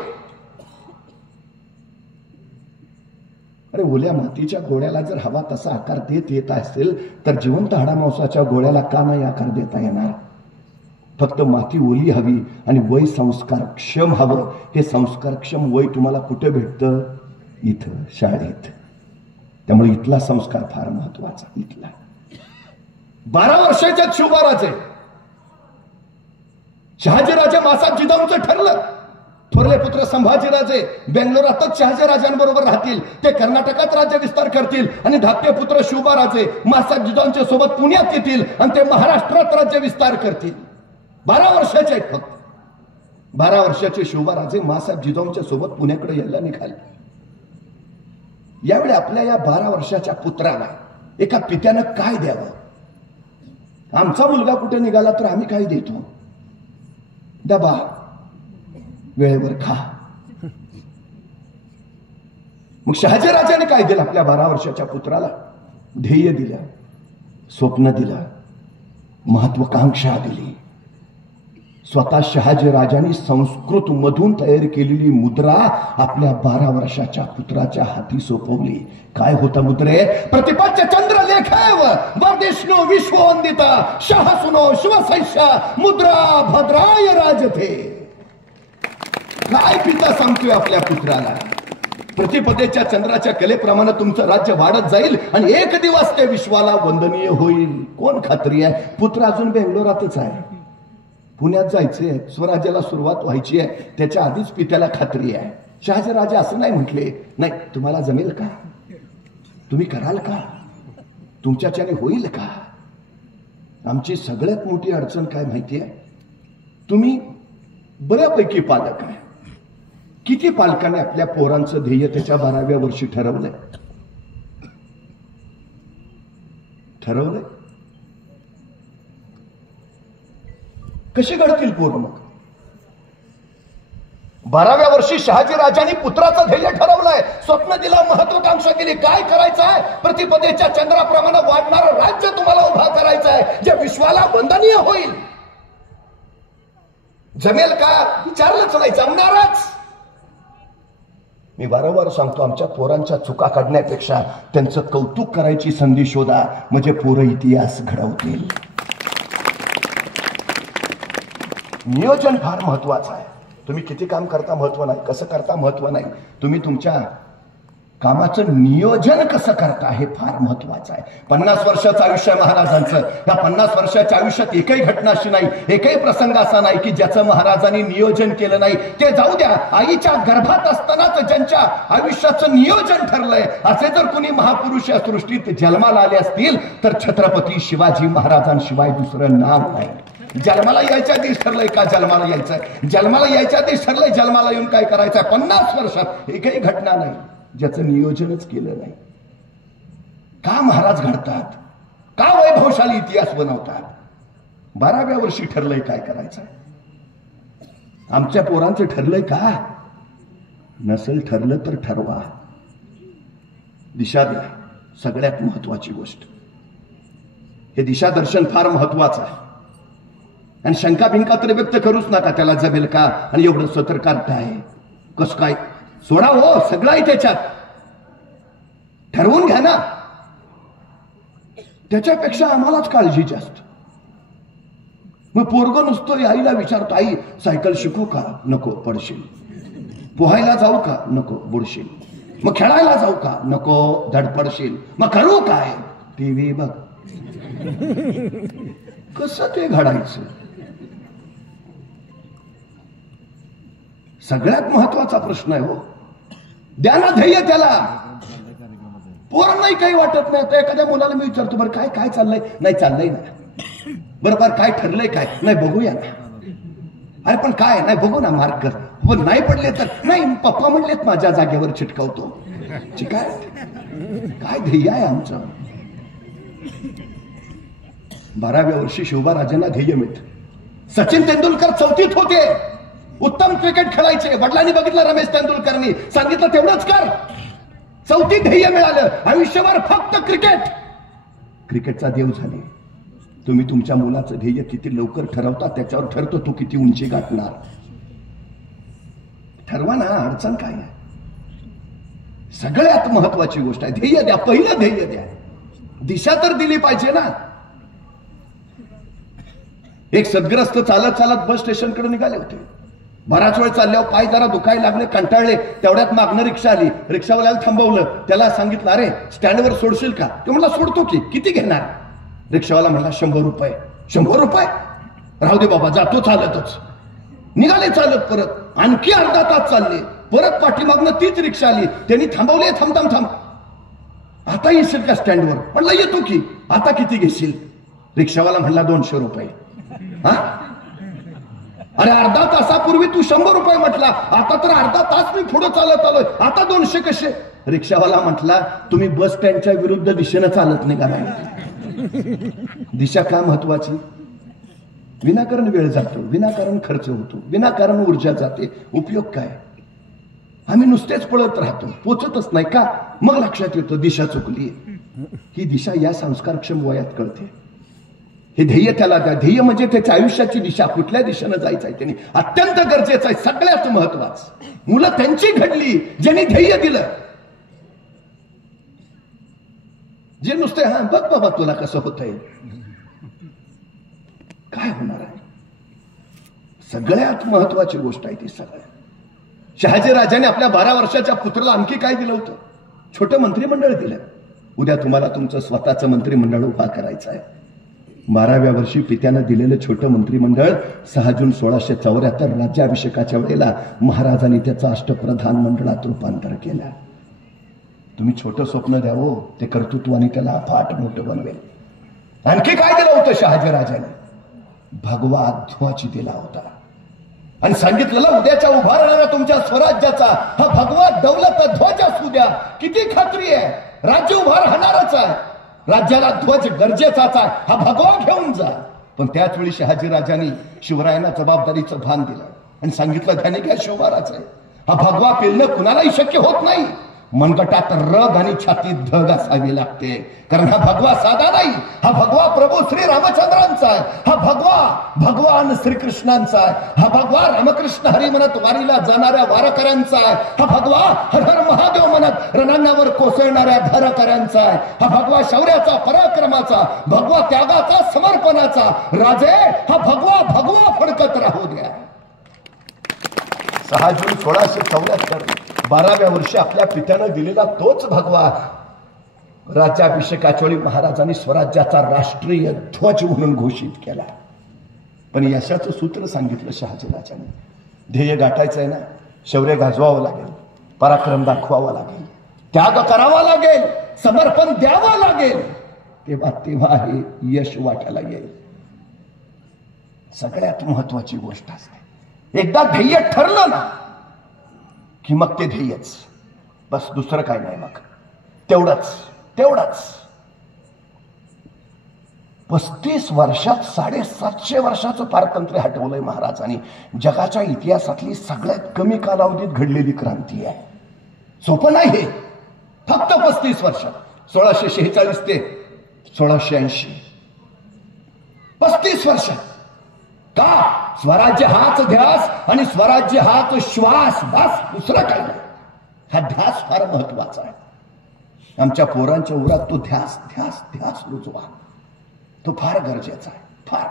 अरे ओल्या मातीच्या गोळ्याला जर हवा तसा आकार देत येत असेल तर जिवंत हाडामांसाच्या गोळ्याला का नाही आकार देता येणार? फक्त माती ओली हवी आणि वय संस्कारक्षम हवं. हे संस्कारक्षम वय तुम्हाला कुठे भेटतं? इथं, शाळेत. त्यामुळे इथला संस्कार फार महत्वाचा. इथला 12 वर्षाच्या शिवबाराचे शहाजीराजे मासात जिजाऊंचं ठरलं. थोरले पुत्र संभाजीराजे बेंगलोरातच शहाजीराजांबरोबर राहतील. ते कर्नाटकात राज्य विस्तार करतील आणि धाकटे पुत्र शिवबाराजे मासात जिजाऊंच्या सोबत पुण्यात येतील आणि ते महाराष्ट्रात राज्य विस्तार करतील. 12 वर्षाचे आहेत फक्त. 12 वर्षाचे शोभाराजे मासाहेब जिजाऊंच्या सोबत पुण्याकडे यायला निघाले. यावेळी आपल्या या 12 वर्षाच्या पुत्राला एका पित्यानं काय द्यावं? आमचा मुलगा कुठे निघाला तर आम्ही काय देतो? डबा, वेळेवर खा. मग शहाजीराजाने काय दिलं आपल्या 12 वर्षाच्या पुत्राला? ध्येय दिलं, स्वप्न दिलं, महत्वाकांक्षा दिली. स्वतः शहाजीराजांनी संस्कृत मधून तयार केलेली मुद्रा आपल्या 12 वर्षाच्या पुत्राच्या हाती सोपवली. काय होता मुद्रे? प्रतिपच्च चंद्र लेखाव वरदेष्णू विश्ववंदिता शाहसुनो शिवसैष्या मुद्रा भद्राय राजथे. काय पिता सांगतोय आपल्या पुत्राला? प्रतिपदेच्या चंद्राच्या कलेप्रमाणे तुमचं राज्य वाढत जाईल आणि एक दिवस ते विश्वाला वंदनीय होईल. कोण खात्री आहे? पुत्र अजून बेंगलोरातच आहे, पुण्यात जायचंय, स्वराज्याला सुरुवात व्हायची आहे. त्याच्या आधीच पित्याला खात्री आहे. शहाजीराजे असं नाही म्हटले, नाही तुम्हाला जमेल का? तुम्ही कराल का? तुमच्याच्याने होईल का? आमची सगळ्यात मोठी अडचण काय माहिती आहे? तुम्ही बऱ्यापैकी पालक आहे. किती पालकांनी आपल्या पोरांचं ध्येय त्याच्या 12व्या वर्षी ठरवलंय? कशी घडतील पोरं? मग 12व्या वर्षी शहाजीराजांनी पुत्राचं ध्येय ठरवलंय, स्वप्न दिलं, महत्वाकांक्षा केली. काय करायचं आहे? प्रतिपदेच्या चंद्राप्रमाणे वाढणारं राज्य तुम्हाला उभा करायचं आहे, जे विश्वाला वंदनीय होईल. जमेल का? विचारलंच नाही, जमणारच. मी वारंवार सांगतो, आमच्या पोरांच्या चुका काढण्यापेक्षा त्यांचं कौतुक करायची संधी शोधा, म्हणजे पोरं इतिहास घडवतील. नियोजन फार महत्वाचं आहे. तुम्ही किती काम करता महत्व नाही, कसं करता महत्व नाही, तुम्ही तुमच्या कामाचं नियोजन कसं करता हे फार महत्वाचं आहे. 50 वर्षाचं आयुष्य महाराजांचं. या 50 वर्षाच्या आयुष्यात एकही घटना अशी नाही, एकही प्रसंग असा नाही की ज्याचं महाराजांनी नियोजन केलं नाही. ते जाऊ द्या, आईच्या गर्भात असतानाच ज्यांच्या आयुष्याचं नियोजन ठरलंय, असे जर कुणी महापुरुष या सृष्टीत जन्माला आले असतील तर छत्रपती शिवाजी महाराजांशिवाय दुसरं नाव नाही. जन्माला यायच्या आधीच ठरलंय का जन्माला यायचंय, जन्माला यायच्या आधीच ठरलंय जन्माला येऊन काय करायचंय. 50 वर्षात एकही घटना नाही ज्याचं नियोजनच केलं नाही. का महाराज घडतात? का वैभवशाली इतिहास बनवतात? 12व्या वर्षी ठरलंय काय करायचंय. आमच्या पोरांचं ठरलंय का? नसेल ठरलं तर ठरवा, दिशा द्या. सगळ्यात महत्वाची गोष्ट हे दिशादर्शन फार महत्वाचं आहे. आणि शंका बिंका तर व्यक्त करूच नका, त्याला जमेल का आणि एवढं सतर्कता आहे कसं काय? सोडा हो, सगळं आहे त्याच्यात. ठरवून घ्या ना. त्याच्यापेक्षा आम्हालाच काळजी जास्त. मग पोरगं नुसतं आईला विचारतो, आई सायकल शिकू का? नको, पडशील. पोहायला जाऊ का? नको, बुडशील. मग खेळायला जाऊ का? नको, धडपडशील. मग करू काय? टीव्ही बघ. कसं ते घडायचं? सगळ्यात महत्वाचा प्रश्न आहे हो. द्या ना ध्येय त्याला. पोर नाही काही वाटत नाही. तर एखाद्या मुलाला मी विचारतो, बरं काय काय चाललंय? नाही चाललंय ना. बरोबर, काय ठरलंय काय? नाही बघूया ना. अरे पण काय? नाही बघू ना मार्क. पण नाही पडले तर नाही, पप्पा म्हणलेत माझ्या जागेवर चिटकवतो. काय ध्येय आहे आमचं? 12व्या वर्षी शोभाराजांना ध्येय मिळतं. सचिन तेंडुलकर 4थीत होते, उत्तम क्रिकेट खेळायचे. वडिलांनी बघितलं, रमेश तेंडुलकरनी सांगितलं तेवढंच कर. 4थी ध्येय मिळालं. आयुष्यभर फक्त क्रिकेटचा देव झाले. तुम्ही तुमच्या मुलाचं ध्येय किती लवकर ठरवता त्याच्यावर ठरतो तो किती उंची गाठणार. ठरवा ना, अडचण काय आहे? सगळ्यात महत्वाची गोष्ट आहे ध्येय द्या. पहिलं ध्येय द्या. दिशा तर दिली पाहिजे ना. एक सद्ग्रस्त चालत चालत बस स्टेशनकडे निघाले होते. बराच वेळ चालल्यावर पाय जरा दुखायला लागले, कंटाळले. तेवढ्यात मागणं रिक्षा आली. रिक्षावाल्याला थांबवलं. त्याला सांगितलं, अरे स्टँडवर सोडशील का? ते म्हणला सोडतो की. किती घेणार? रिक्षावाला म्हणला 100 रुपये. 100 रुपये? राहू दे बाबा, जातो चालतच. निघाले चालत परत. आणखी अर्धा तास चालले. परत पाठीमागनं तीच रिक्षा आली. त्यांनी थांबवले. थांब, आता येशील का स्टँडवर? म्हणलं येतो की. आता किती घेशील? रिक्षावाला म्हणला 200 रुपये. हा, अरे अर्धा तासापूर्वी तू 100 रुपये म्हटला, आता तर अर्धा तास मी पुढे चालत आलोय, आता 200 कसे? रिक्षावाला म्हटला तुम्ही बस स्टँडच्या विरुद्ध दिशेनं चालत नाही का? नाही, दिशा का महत्वाची? विनाकारण वेळ जातो, विनाकारण खर्च होतो, विनाकारण ऊर्जा जाते, उपयोग काय? आम्ही नुसतेच पळत राहतो, पोचतच नाही का? मग लक्षात येतो दिशा चुकली. ही दिशा या संस्कारक्षम वयात कळते. हे ध्येय त्याला द्या. ध्येय म्हणजे त्याच्या आयुष्याची दिशा, कुठल्या दिशेनं जायचं आहे त्यांनी अत्यंत गरजेचं आहे, सगळ्यात महत्वाचं. मुलं त्यांची घडली ज्यांनी ध्येय दिलं. जे नुसते हा बघ बाबा तुला कसं होतंय, काय होणार आहे? सगळ्यात महत्वाची गोष्ट आहे ती. सगळ्यात शहाजीराजाने आपल्या 12 वर्षाच्या पुत्राला आणखी काय दिलं होतं? छोटं मंत्रिमंडळ दिलं. उद्या तुम्हाला तुमचं स्वतःचं मंत्रिमंडळ उभा करायचं आहे. 12व्या वर्षी पित्यानं दिलेलं छोटं मंत्रिमंडळ 6 जून 1674 राज्याभिषेकाच्या वेळेला महाराजांनी त्याचं अष्टप्रधान मंडळात रूपांतर केलं. तुम्ही छोटं स्वप्न द्यावं, ते कर्तृत्वाने त्याला फाट मोठं बनवेल. आणखी काय दिलं होतं शहाजीराजाने? भगवा ध्वज दिला होता आणि सांगितलेलं उद्याच्या उभारणाऱ्या तुमच्या स्वराज्याचा हा भगवा दौलत ध्वज असू द्या. किती खात्री आहे, राज्य उभा राहणारच आहे, राज्याला ध्वज गरजेचाच आहे, हा भगवा घेऊन जा. पण त्याच वेळी शहाजीराजांनी शिवरायांना जबाबदारीचं भान दिलं आणि सांगितलं त्याने काय शिवबाराच आहे. हा भगवा पेलणं कुणालाही शक्य होत नाही. मनगटात रग आणि छातीत धग असावी लागते, कारण हा भगवा साधा नाही. हा भगवा प्रभू श्री रामचंद्रांचा आहे. हा भगवा भगवान श्रीकृष्णांचा आहे. हा भगवा रामकृष्ण हरी म्हणत वारीला जाणाऱ्या वारकऱ्यांचा आहे. हा भगवा हर हर महादेव म्हणत रणांवर कोसळणाऱ्या धारकऱ्यांचा आहे. हा भगवा शौर्याचा, पराक्रमाचा, भगवा त्यागाचा, समर्पणाचा. राजे हा भगवा भगवा फडकत राहू द्या. 6 जून 1674 12व्या वर्षी आपल्या पित्यानं दिलेला तोच भगवा राज्याभिषेकाच्या वेळी महाराजांनी स्वराज्याचा राष्ट्रीय ध्वज म्हणून घोषित केला. पण यशाचं सूत्र सांगितलं शहाजीराजांनी. ध्येय गाठायचं आहे ना, शौर्य गाजवावं लागेल, पराक्रम दाखवावा लागेल, त्याग करावा लागेल, समर्पण द्यावं लागेल, तेव्हा हे यश वाटायला येईल. सगळ्यात महत्वाची गोष्ट असते, एकदा ध्येय ठरलं ना की मग ते ध्येयच, बस दुसरं काय नाही. मग तेवढंच. 35 वर्षात 750 वर्षाचं पारतंत्र्य हटवलंय महाराजांनी. जगाच्या इतिहासातली सगळ्यात कमी कालावधीत घडलेली क्रांती आहे. सोपं नाही हे. फक्त 35 वर्षात 1646 ते 1680 35 वर्षात. का? स्वराज्य हाच ध्यास आणि स्वराज्य हाच श्वास, बस दुसरं काय नाही. हा ध्यास फार महत्वाचा आहे. आमच्या पोरांच्या उरात तो ध्यास ध्यास ध्यास रुजवा, तो फार गरजेचा आहे. फार.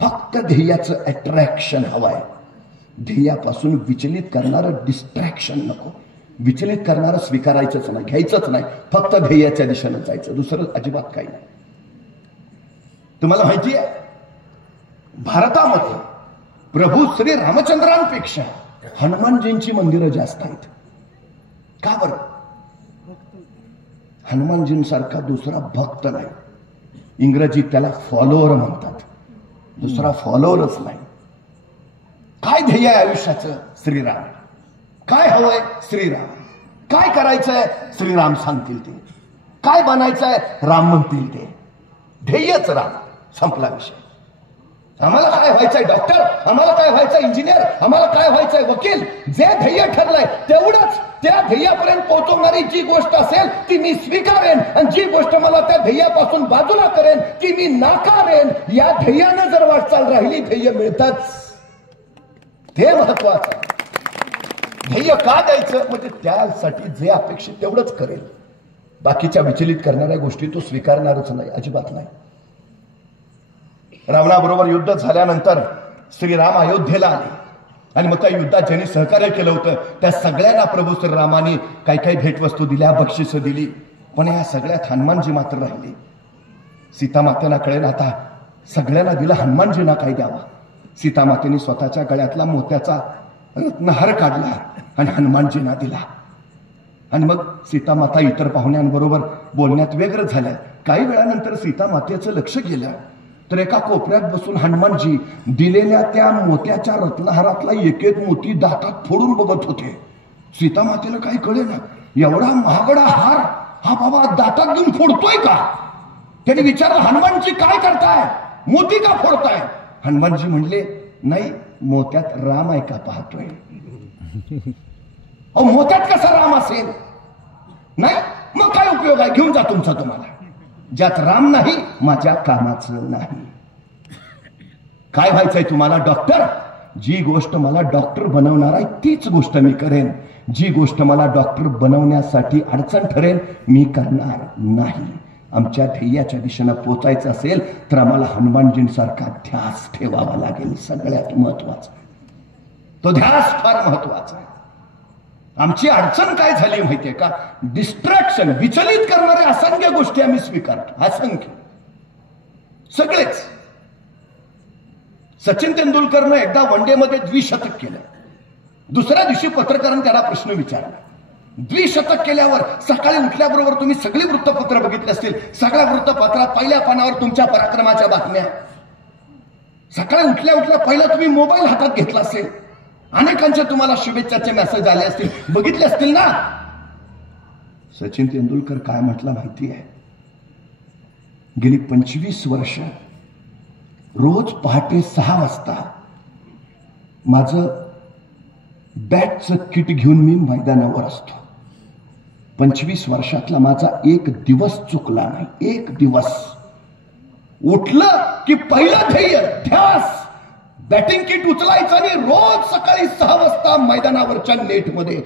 फक्त ध्येयाचं अट्रॅक्शन हवंय. ध्येयापासून विचलित करणारं डिस्ट्रॅक्शन नको. विचलित करणारं स्वीकारायचंच नाही, घ्यायचंच नाही. फक्त ध्येयाच्या दिशेनं जायचं, दुसरं अजिबात काही नाही. तुम्हाला माहिती आहे, भारतामध्ये प्रभू श्री रामचंद्रांपेक्षा हनुमानजींची मंदिरं जास्त आहेत. का बरं? हनुमानजींसारखा दुसरा भक्त नाही. इंग्रजीत त्याला फॉलोअर म्हणतात, दुसरा फॉलोअरच नाही. काय ध्येय आहे आयुष्याचं? श्रीराम. काय हवंय? श्रीराम. काय करायचंय? श्रीराम सांगतील ते. काय बनायचंय? राम म्हणतील ते. ध्येयच राम. संपला विषय. आम्हाला काय व्हायचंय? डॉक्टर. आम्हाला काय व्हायचंय? इंजिनियर. आम्हाला काय व्हायचंय? वकील. जे ध्येय ठरलंय तेवढंच. त्या ध्येयापर्यंत पोहोचवणारी जी गोष्ट असेल ती मी स्वीकारेन, आणि जी गोष्ट मला त्या ध्येयापासून बाजूला करेन ती मी नाकारेन. या ध्येयानं जर वाटचाल राहिली, ध्येय मिळतच. ते महत्वाचं. ध्येय का द्यायचं? म्हणजे त्यासाठी जे अपेक्षित तेवढंच करेल. बाकीच्या विचलित करणाऱ्या गोष्टी तो स्वीकारणारच नाही, अजिबात नाही. रावणाबरोबर युद्ध झाल्यानंतर श्रीराम अयोध्येला आले आणि मग त्या युद्धात ज्यांनी सहकार्य केलं होतं त्या सगळ्यांना प्रभू श्रीरामाने काही काही भेटवस्तू दिल्या, बक्षिसं दिली. पण या सगळ्यात हनुमानजी मात्र राहिले. सीतामातेला कळेल आता सगळ्यांना दिलं, हनुमानजींना काय द्यावा. सीतामातेने स्वतःच्या गळ्यातला मोत्याचा रत्नहार काढला आणि हनुमानजींना दिला. आणि मग सीतामाता इतर पाहुण्यांबरोबर बोलण्यात व्यग्र झाल्या. काही वेळानंतर सीतामातेचं लक्ष गेलं तर एका कोपऱ्यात बसून हनुमानजी दिलेल्या त्या मोत्याच्या रत्नहारातला एक एक मोती दातात फोडून बघत होते. सीता मातेला काही कळे ना, एवढा महागडा हार हा बाबा दातात घेऊन फोडतोय का? त्यांनी विचारलं, हनुमानजी काय करताय, मोती का फोडताय? हनुमानजी म्हणले, नाही, मोत्यात राम आहे का पाहतोय. अहो, मोत्यात कसा राम असेल? नाही, मग काय उपयोग आहे, घेऊन जा तुमचा तुम्हाला. ज्यात राम नाही माझ्या कामाचं नाही. काय व्हायचंय तुम्हाला? डॉक्टर. जी गोष्ट मला डॉक्टर बनवणार आहे तीच गोष्ट मी करेन. जी गोष्ट मला डॉक्टर बनवण्यासाठी अडचण ठरेल मी करणार नाही. आमच्या ध्येयाच्या दिशेनं पोचायचं असेल तर आम्हाला हनुमानजींसारखा ध्यास ठेवावा लागेल. सगळ्यात महत्वाचा तो ध्यास फार महत्वाचा आहे. आमची अडचण काय झाली माहितीये का? डिस्ट्रॅक्शन, विचलित करणाऱ्या असंख्य गोष्टी आम्ही स्वीकारतो, असंख्य, सगळेच. सचिन तेंडुलकरनं एकदा वन डे मध्ये द्विशतक केलं. दुसऱ्या दिवशी पत्रकारांनी त्याला प्रश्न विचारला. द्विशतक केल्यावर सकाळी उठल्याबरोबर तुम्ही सगळी वृत्तपत्र बघितली असतील. सगळ्या वृत्तपत्रात पहिल्या पानावर तुमच्या पराक्रमाच्या बातम्या. सकाळी उठल्या उठल्या पहिला तुम्ही मोबाईल हातात घेतला असेल. अनेकांचे तुम्हाला शुभेच्छाचे मेसेज आले असतील, बघितले असतील ना. सचिन तेंडुलकर काय म्हटलं माहिती आहे? गेली 25 वर्ष रोज पहाटे 6 वाजता माझं बॅटचं किट घेऊन मी मैदानावर असतो. 25 वर्षातला माझा एक दिवस चुकला नाही. एक दिवस. उठलं की पहिलं ध्येय, ध्यास, बॅटिंग किट उचलायचं आणि रोज सकाळी 6 वाजता मैदानावरच्या नेटमध्ये